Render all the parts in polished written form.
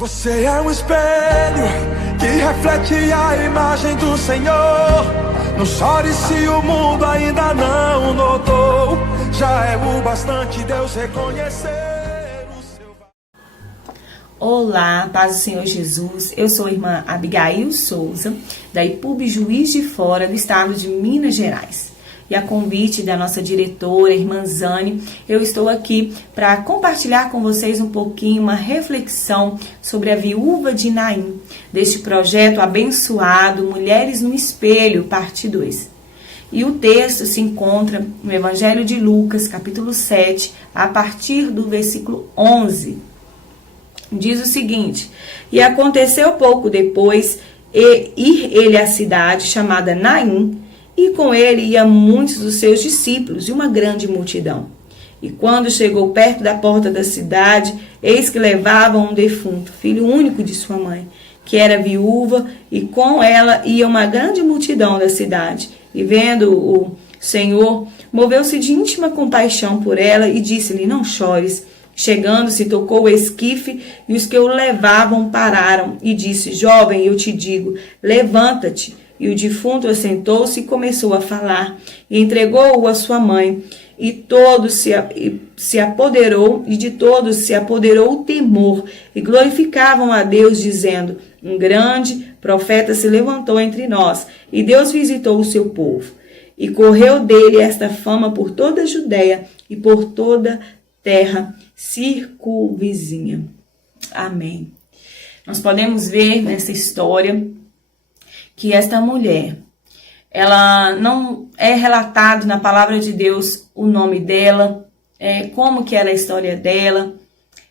Você é um espelho que reflete a imagem do Senhor. Não chore se o mundo ainda não notou. Já é o bastante Deus reconhecer o seu valor. Olá, paz do Senhor Jesus. Eu sou a irmã Abigail Souza, da IPUB Juiz de Fora, do estado de Minas Gerais. E a convite da nossa diretora, irmã Zane, eu estou aqui para compartilhar com vocês um pouquinho, uma reflexão sobre a viúva de Naim, deste projeto abençoado Mulheres no Espelho, parte 2. E o texto se encontra no Evangelho de Lucas, capítulo 7, a partir do versículo 11. Diz o seguinte: E aconteceu pouco depois ir ele à cidade chamada Naim, e com ele iam muitos dos seus discípulos e uma grande multidão. E quando chegou perto da porta da cidade, eis que levavam um defunto, filho único de sua mãe, que era viúva, e com ela ia uma grande multidão da cidade. E vendo o Senhor, moveu-se de íntima compaixão por ela e disse-lhe: Não chores. Chegando-se, tocou o esquife, e os que o levavam pararam, e disse: Jovem, eu te digo, levanta-te. E o defunto assentou-se e começou a falar, e entregou-o à sua mãe. E de todos se apoderou o temor, e glorificavam a Deus, dizendo: Um grande profeta se levantou entre nós, e Deus visitou o seu povo. E correu dele esta fama por toda a Judéia e por toda a terra circunvizinha. Amém. Nós podemos ver nessa história que esta mulher, ela não é relatado na palavra de Deus o nome dela, como que era a história dela,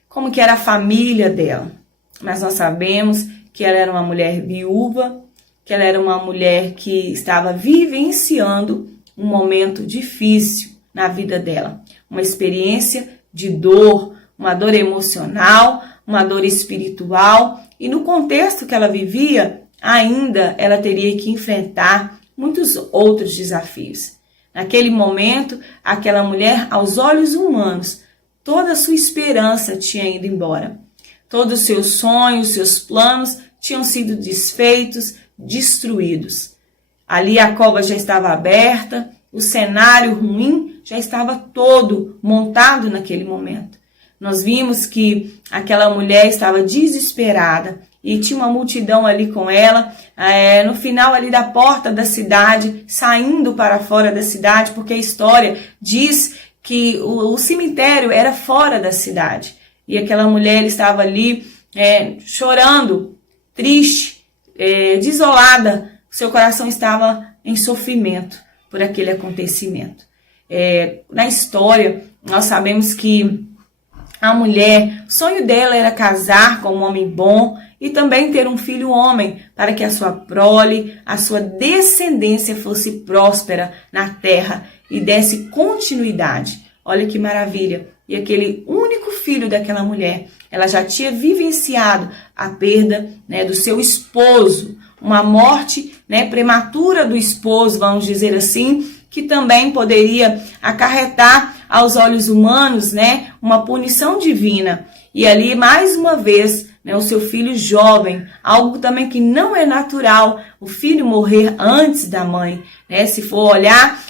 como que era a família dela. Mas nós sabemos que ela era uma mulher viúva, que ela era uma mulher que estava vivenciando um momento difícil na vida dela. Uma experiência de dor, uma dor emocional, uma dor espiritual. E no contexto que ela vivia, ainda ela teria que enfrentar muitos outros desafios. Naquele momento, aquela mulher, aos olhos humanos, toda a sua esperança tinha ido embora. Todos os seus sonhos, seus planos tinham sido desfeitos, destruídos. Ali a cova já estava aberta, o cenário ruim já estava todo montado naquele momento. Nós vimos que aquela mulher estava desesperada, e tinha uma multidão ali com ela, no final ali da porta da cidade, saindo para fora da cidade, porque a história diz que o cemitério era fora da cidade. E aquela mulher estava ali chorando, triste, desolada, seu coração estava em sofrimento por aquele acontecimento. Na história, nós sabemos que a mulher, o sonho dela era casar com um homem bom e também ter um filho homem, para que a sua prole, a sua descendência fosse próspera na terra e desse continuidade. Olha que maravilha! E aquele único filho daquela mulher, ela já tinha vivenciado a perda, do seu esposo, uma morte, prematura do esposo, vamos dizer assim, que também poderia acarretar aos olhos humanos, uma punição divina. E ali, mais uma vez, o seu filho jovem, algo também que não é natural, o filho morrer antes da mãe. Se for olhar,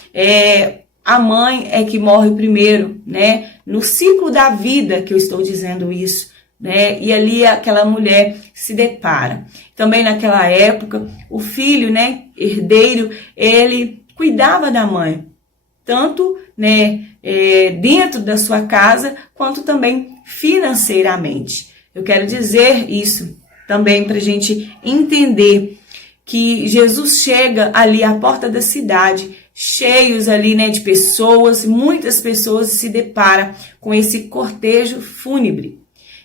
a mãe é que morre primeiro, no ciclo da vida que eu estou dizendo isso. E ali aquela mulher se depara. Também naquela época, o filho, herdeiro, ele cuidava da mãe, tanto dentro da sua casa, quanto também financeiramente. Eu quero dizer isso também para a gente entender que Jesus chega ali à porta da cidade, cheios ali de pessoas, muitas pessoas se deparam com esse cortejo fúnebre.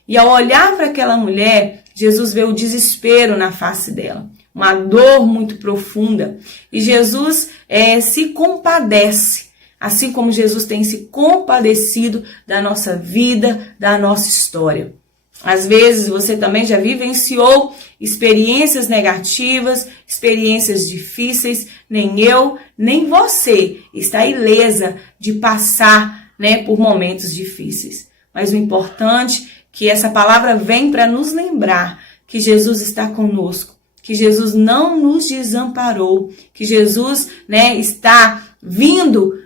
E ao olhar para aquela mulher, Jesus vê o desespero na face dela, uma dor muito profunda. E Jesus se compadece, assim como Jesus tem se compadecido da nossa vida, da nossa história. Às vezes você também já vivenciou experiências negativas, experiências difíceis. Nem eu, nem você está ilesa de passar por momentos difíceis. Mas o importante que essa palavra vem para nos lembrar que Jesus está conosco, que Jesus não nos desamparou, que Jesus, né, está vindo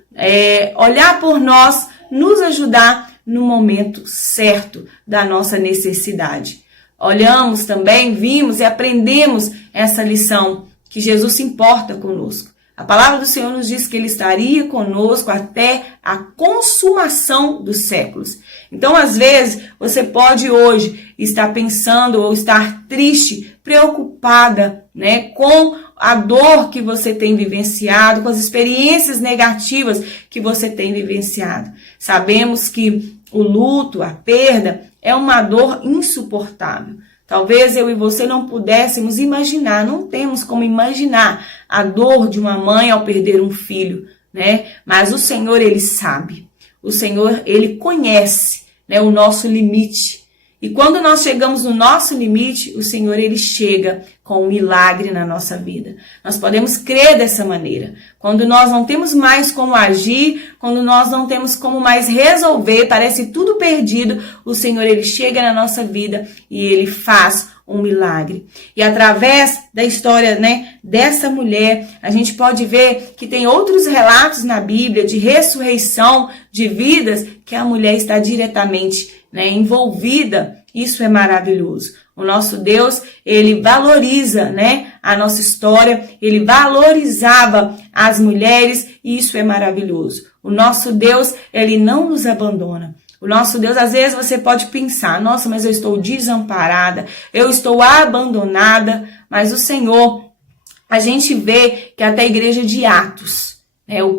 olhar por nós, nos ajudar no momento certo da nossa necessidade. Olhamos também, vimos e aprendemos essa lição, que Jesus se importa conosco. A palavra do Senhor nos diz que Ele estaria conosco até a consumação dos séculos. Então, às vezes, você pode hoje estar pensando ou estar triste, preocupada, né, com a dor que você tem vivenciado, com as experiências negativas que você tem vivenciado. Sabemos que o luto, a perda, é uma dor insuportável. Talvez eu e você não pudéssemos imaginar, não temos como imaginar a dor de uma mãe ao perder um filho, né? Mas o Senhor, Ele sabe. O Senhor, Ele conhece, né, o nosso limite. E quando nós chegamos no nosso limite, o Senhor, Ele chega com um milagre na nossa vida. Nós podemos crer dessa maneira. Quando nós não temos mais como agir, quando nós não temos como mais resolver, parece tudo perdido, o Senhor, Ele chega na nossa vida e Ele faz um milagre. E através da história, né, dessa mulher, a gente pode ver que tem outros relatos na Bíblia de ressurreição de vidas que a mulher está diretamente, né, envolvida. Isso é maravilhoso. O nosso Deus, Ele valoriza, né, a nossa história, Ele valorizava as mulheres e isso é maravilhoso. O nosso Deus, Ele não nos abandona. O nosso Deus, às vezes você pode pensar, nossa, mas eu estou desamparada, eu estou abandonada, mas o Senhor, a gente vê que até a igreja de Atos,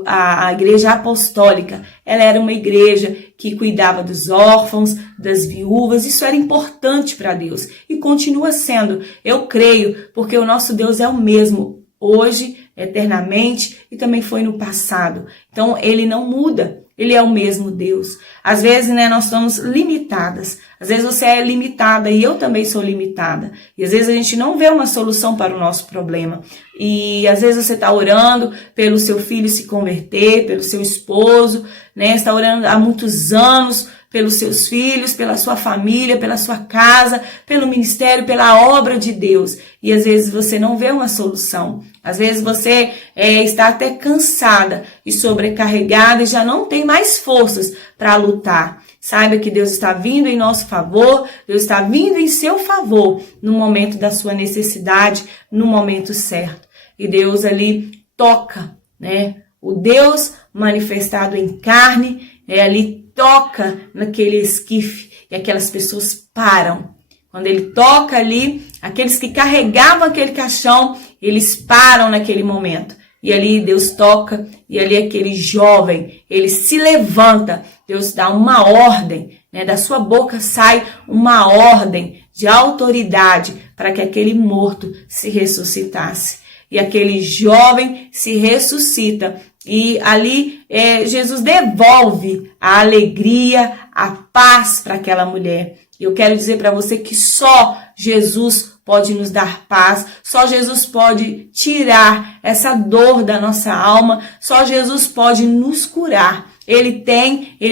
a igreja apostólica, ela era uma igreja que cuidava dos órfãos, das viúvas, isso era importante para Deus e continua sendo, eu creio, porque o nosso Deus é o mesmo hoje, eternamente e também foi no passado, então Ele não muda. Ele é o mesmo Deus. Às vezes, né, nós estamos limitadas. Às vezes você é limitada e eu também sou limitada. E às vezes a gente não vê uma solução para o nosso problema. E às vezes você está orando pelo seu filho se converter, pelo seu esposo, né? Está orando há muitos anos pelos seus filhos, pela sua família, pela sua casa, pelo ministério, pela obra de Deus. E às vezes você não vê uma solução. Às vezes você está até cansada e sobrecarregada e já não tem mais forças para lutar. Saiba que Deus está vindo em nosso favor, Deus está vindo em seu favor no momento da sua necessidade, no momento certo. E Deus ali toca, né? O Deus manifestado em carne, ali toca naquele esquife e aquelas pessoas param. Quando ele toca ali, aqueles que carregavam aquele caixão, eles param naquele momento. E ali Deus toca, e ali aquele jovem, ele se levanta. Deus dá uma ordem, né? Da sua boca sai uma ordem de autoridade para que aquele morto se ressuscitasse. E aquele jovem se ressuscita. E ali Jesus devolve a alegria, a paz para aquela mulher. Eu quero dizer para você que só Jesus pode nos dar paz, só Jesus pode tirar essa dor da nossa alma, só Jesus pode nos curar. Ele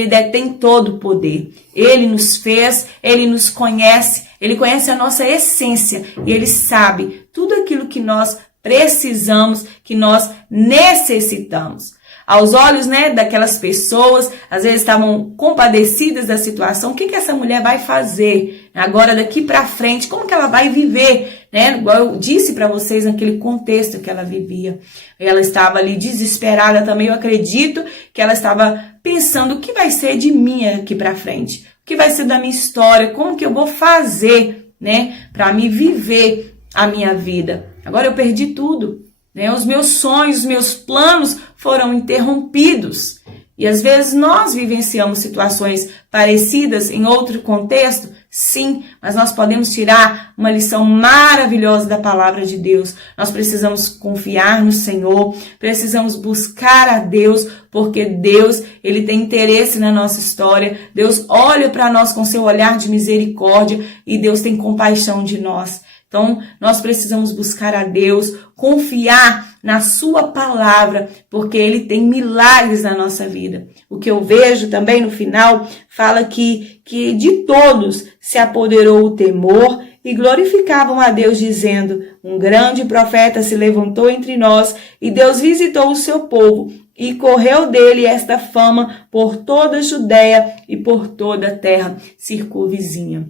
detém todo o poder. Ele nos fez, Ele nos conhece, Ele conhece a nossa essência e Ele sabe tudo aquilo que nós precisamos, que nós necessitamos. Aos olhos, né, daquelas pessoas, às vezes estavam compadecidas da situação. O que essa mulher vai fazer agora daqui para frente? Como que ela vai viver? Né? Igual eu disse para vocês naquele contexto que ela vivia. Ela estava ali desesperada também. Eu acredito que ela estava pensando o que vai ser de mim aqui para frente? O que vai ser da minha história? Como que eu vou fazer, né, para me viver a minha vida? Agora eu perdi tudo. Os meus sonhos, os meus planos foram interrompidos. E às vezes nós vivenciamos situações parecidas em outro contexto, sim, mas nós podemos tirar uma lição maravilhosa da palavra de Deus. Nós precisamos confiar no Senhor, precisamos buscar a Deus, porque Deus, Ele tem interesse na nossa história. Deus olha para nós com seu olhar de misericórdia e Deus tem compaixão de nós. Então, nós precisamos buscar a Deus, confiar na sua palavra, porque ele tem milagres na nossa vida. O que eu vejo também no final fala que de todos se apoderou o temor e glorificavam a Deus, dizendo: um grande profeta se levantou entre nós, e Deus visitou o seu povo, e correu dele esta fama por toda a Judéia e por toda a terra circunvizinha.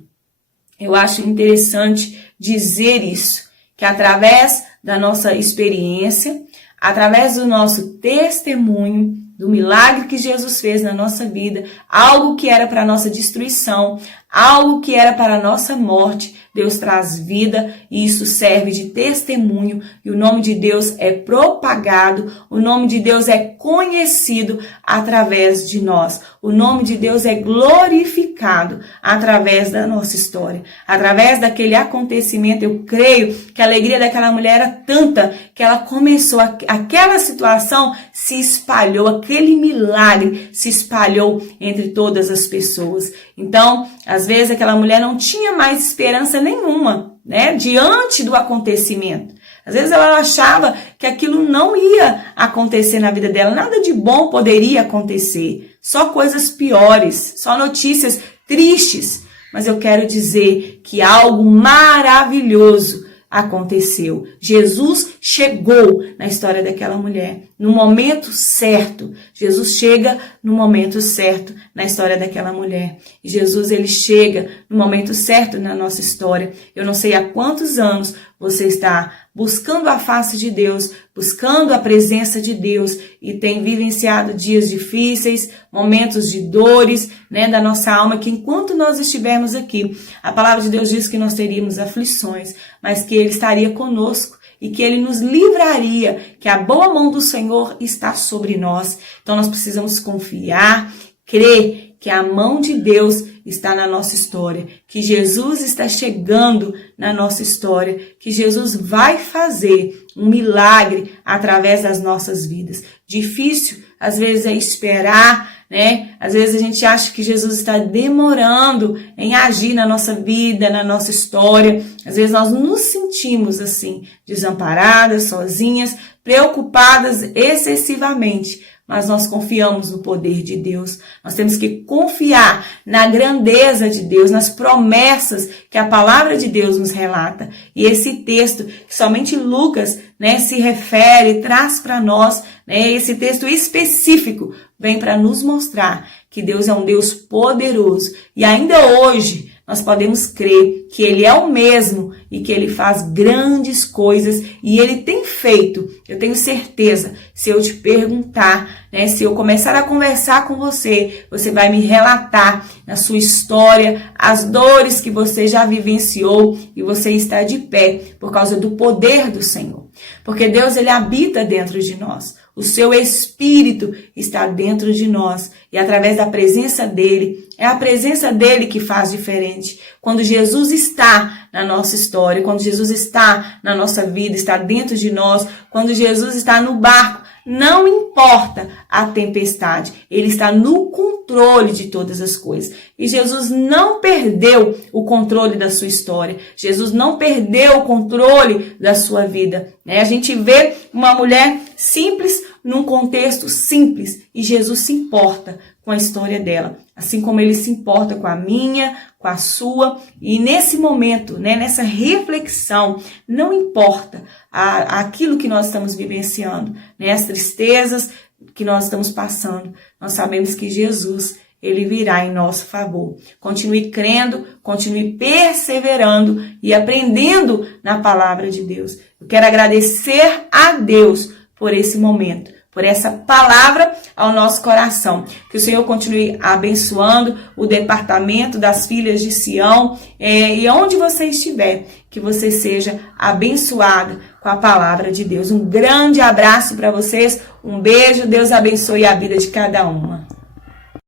Eu acho interessante dizer isso, que através da nossa experiência, através do nosso testemunho, do milagre que Jesus fez na nossa vida, algo que era para a nossa destruição, algo que era para a nossa morte, Deus traz vida e isso serve de testemunho e o nome de Deus é propagado, o nome de Deus é conhecido através de nós. O nome de Deus é glorificado através da nossa história. Através daquele acontecimento, eu creio que a alegria daquela mulher era tanta que ela começou, aquela situação se espalhou, aquele milagre se espalhou entre todas as pessoas. Então, às vezes aquela mulher não tinha mais esperança nenhuma, né, diante do acontecimento. Às vezes ela achava que aquilo não ia acontecer na vida dela, nada de bom poderia acontecer, só coisas piores, só notícias tristes. Mas eu quero dizer que algo maravilhoso aconteceu. Jesus chegou na história daquela mulher no momento certo. Jesus chega no momento certo na história daquela mulher. E Jesus, ele chega no momento certo na nossa história. Eu não sei há quantos anos você está buscando a face de Deus, buscando a presença de Deus e tem vivenciado dias difíceis, momentos de dores, né, da nossa alma, que enquanto nós estivermos aqui, a palavra de Deus diz que nós teríamos aflições, mas que Ele estaria conosco e que Ele nos livraria, que a boa mão do Senhor está sobre nós. Então nós precisamos confiar, crer que a mão de Deus está na nossa história, que Jesus está chegando na nossa história, que Jesus vai fazer um milagre através das nossas vidas. Difícil, às vezes, é esperar, né? Às vezes a gente acha que Jesus está demorando em agir na nossa vida, na nossa história. Às vezes nós nos sentimos assim, desamparadas, sozinhas, preocupadas excessivamente. Mas nós confiamos no poder de Deus. Nós temos que confiar na grandeza de Deus, nas promessas que a palavra de Deus nos relata. E esse texto, que somente Lucas, né, se refere, traz para nós, né, esse texto específico, vem para nos mostrar que Deus é um Deus poderoso. E ainda hoje, nós podemos crer que Ele é o mesmo e que Ele faz grandes coisas e Ele tem feito. Eu tenho certeza, se eu te perguntar, né, se eu começar a conversar com você, você vai me relatar na sua história as dores que você já vivenciou e você está de pé por causa do poder do Senhor. Porque Deus, Ele habita dentro de nós. O seu Espírito está dentro de nós e através da presença dEle, é a presença dEle que faz diferente. Quando Jesus está na nossa história, quando Jesus está na nossa vida, está dentro de nós, quando Jesus está no barco, não importa a tempestade, Ele está no controle de todas as coisas. E Jesus não perdeu o controle da sua história. Jesus não perdeu o controle da sua vida. A gente vê uma mulher simples num contexto simples e Jesus se importa com a história dela, assim como Ele se importa com a minha, com a sua. E nesse momento, né, nessa reflexão, não importa aquilo que nós estamos vivenciando, né, as tristezas que nós estamos passando, nós sabemos que Jesus, Ele virá em nosso favor. Continue crendo, continue perseverando e aprendendo na palavra de Deus. Eu quero agradecer a Deus por esse momento, por essa palavra ao nosso coração. Que o Senhor continue abençoando o departamento das filhas de Sião e onde você estiver, que você seja abençoada com a palavra de Deus. Um grande abraço para vocês, um beijo, Deus abençoe a vida de cada uma.